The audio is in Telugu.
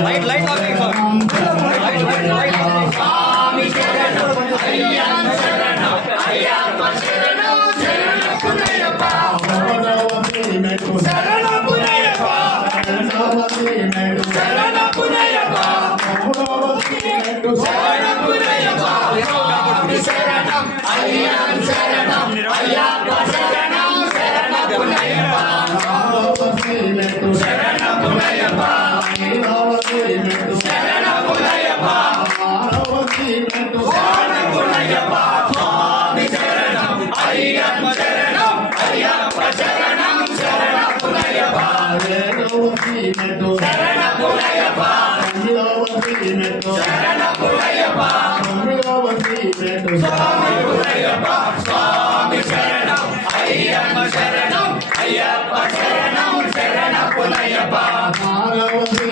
లైట్ లైట్ ఆఫింగ్ సార్ లైట్ లైట్ లైట్ స్వామి శరణం అయ్యప్ప శరణం అయ్యప్ప శరణం శరణపునయ్యప్ప శరణపునయ్యప్ప శరణపునయ్యప్ప శరణపునయ్యప్ప స్వామి శరణం అయ్యప్ప శరణం అయ్యప్ప శరణం శరణపునయ్యప్ప శరణపునయ్యప్ప శరణపునయ్యప్ప శరణపునయ్యప్ప స్వామి శరణం అయ్యప్ప శరణం అయ్యప్ప శరణం శరణపునయ్యప్ప శరణపునయ్యప్ప